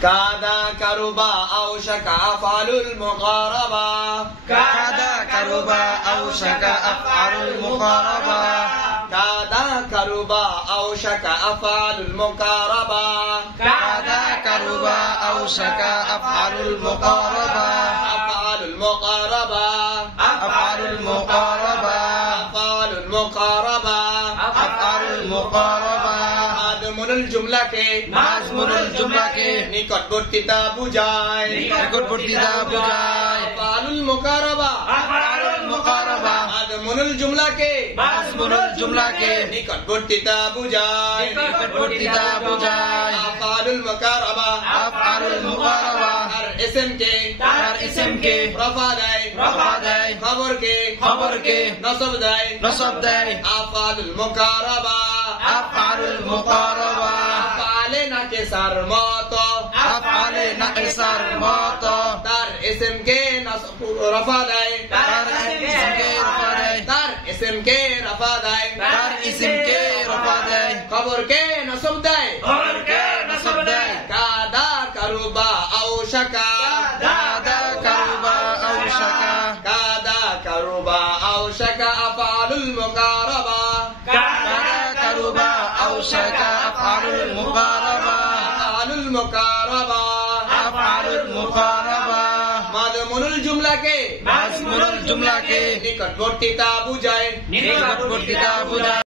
كادا كربا أوشك أفعل المقاربة كادا كربا أوشك أفعل المقاربة كادا كربا أوشك أفعل المقاربة كادا كربا أوشك أفعل المقاربة أفعل المقاربة أفعل المقاربة أفعل المقاربة أفعل المقاربة মাদমুল জুমলাকে মাজমুল জুমলাকে নিকটবর্তীতা বুঝায় নিকটবর্তীতা বোঝায় আফআলুল মুকারাবা আফআলুল মুকারাবা মাদমুল জুমলাকে মাজমুল জুমলাকে নিকটবর্তীতা বুঝায় নিকটবর্তীতা বোঝায় আফআলুল মুকারাবা আফআলুল মুকারাবা আর ইসম কে তার ইসম কে রফা দেয় খবর কে নসব দেয় আফআলুল মুকারাবা আফআলুল মুকারাবা আফআলে নাকিসার মতো আফআলে নাকিসার মতো তার ইসম কে নসব রফা দেয় তার ইসম কে রফা দেয় তার ইসম কে রফা দেয় তার ইসম কে রফা দেয় খবর কে নসব দেয় খবর কে নসব দেয় কাদা কারুবা আওশাকা কাদা কারুবা আওশাকা কাদা কারুবা আওশাকা আফআলুল মুকারাবা কাদা কারুবা আওশাকা আফআলুল মুকারাবা আফআলুল মুকারাবা আফআলুল মুকারাবা মাদমুল জুমলাকে মাজমুল জুমলাকে নিকটবর্তীতা বুঝায় নিকটবর্তীতা বোঝায়।